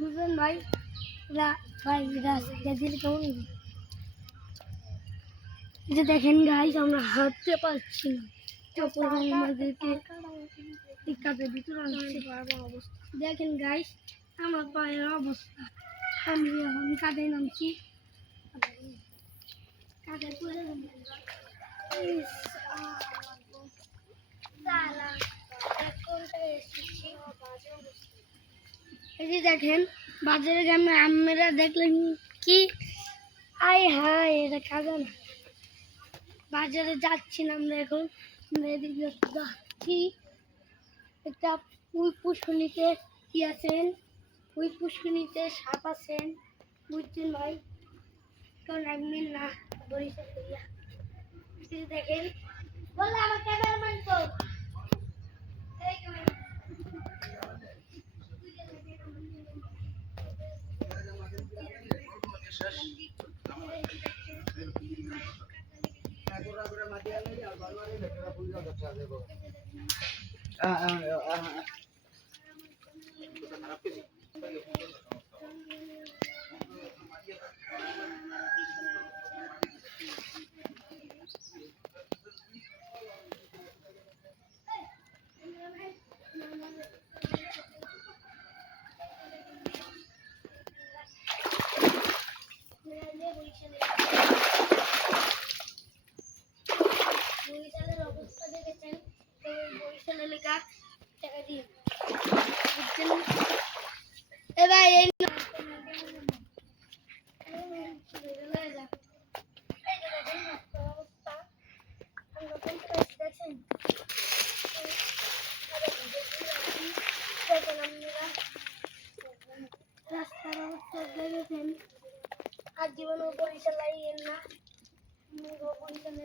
বুঝলেন ভাই, ভাই কেমন যে দেখেন গাইস আমরা হাঁটতে পারছি না, আমাদেরকে ভিতরে দেখেন গাইস আমার পায়ের অবস্থা। আমি এখন কাঁধে নামছি, কাঁধে পড়ে এই যে দেখেন বাজারে গ্রামে আমরা দেখলেন কি আয় হায় এটা কাজা না। বাজারে যাচ্ছি না আমরা এখন, আমরা এদিকে যাচ্ছি একটা ওই পুষ্করিণীতে কি আছেন, ওই পুষ্করিণীতে সাপ আছেন, বুঝছেন ভাই, কারণ একদিন না বরিশাল করিয়া দেখেন বললে আমার ক্যামেরাম্যান তো বরিশালের অবস্থা দেখেছেন, তো বরিশাল এলাকা টাকা দিয়ে বুঝছেন এবার এই রাস্তার অবস্থা দেখেছেন। আর জীবনে বরিশাল আইয়েন না, বরিশালে